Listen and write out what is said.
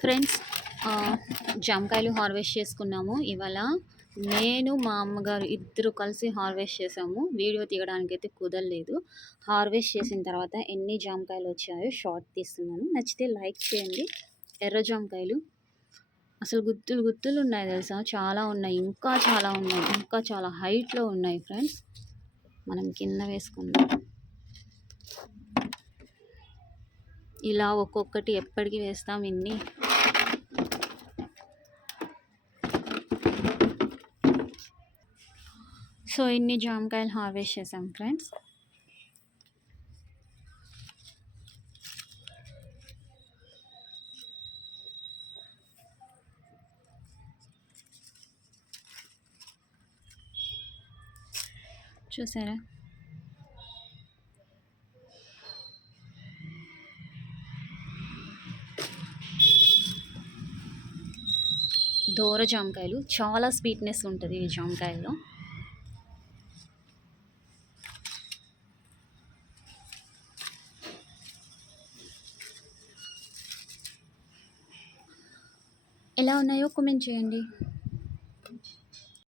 Friends, జామకాయలు harvest చేసుకున్నాము ఇవాళ. నేను మా అమ్మగారు ఇద్దరు కలిసి హార్వెస్ట్ చేసాము. వీడియో తీయడానికైతే కుదరలేదు. హార్వెస్ట్ చేసిన తర్వాత ఎన్ని జామకాయలు వచ్చాయో షార్ట్ తీస్తున్నాను. నచ్చితే లైక్ చేయండి. ఎర్ర జామకాయలు అసలు గుత్తులు గుత్తులు ఉన్నాయి తెలుసా, చాలా ఉన్నాయి, ఇంకా చాలా ఉన్నాయి, ఇంకా చాలా హైట్లో ఉన్నాయి ఫ్రెండ్స్. మనం కింద వేసుకుందాం. ఇలా ఒక్కొక్కటి ఎప్పటికి వేస్తాం ఇన్ని. సో ఇన్ని జామకాయలు హార్వెస్ట్ చేసాం ఫ్రెండ్స్. చూసారా, దూర జామకాయలు, చాలా స్వీట్నెస్ ఉంటుంది ఈ జామకాయల్లో. ఎలా ఉన్నాయో కామెంట్ చేయండి.